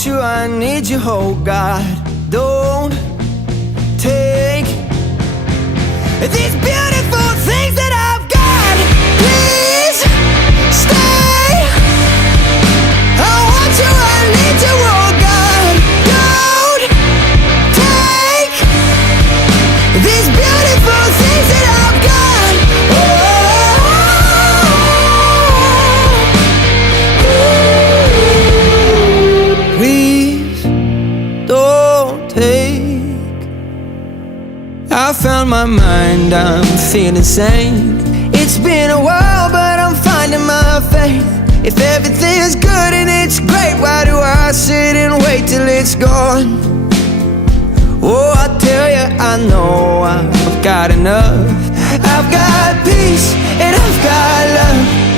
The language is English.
want you, I need you, oh God. Don't take these beautiful things that I've got. Please stay. I want you, I need you, oh God. Don't take these beautiful things that I've got. Please don't take. I found my mind, I'm feeling sane. It's been a while, but I'm finding my faith. If everything's good and it's great, why do I sit and wait till it's gone? Oh, I tell you, I know I've got enough. I've got peace and I've got love.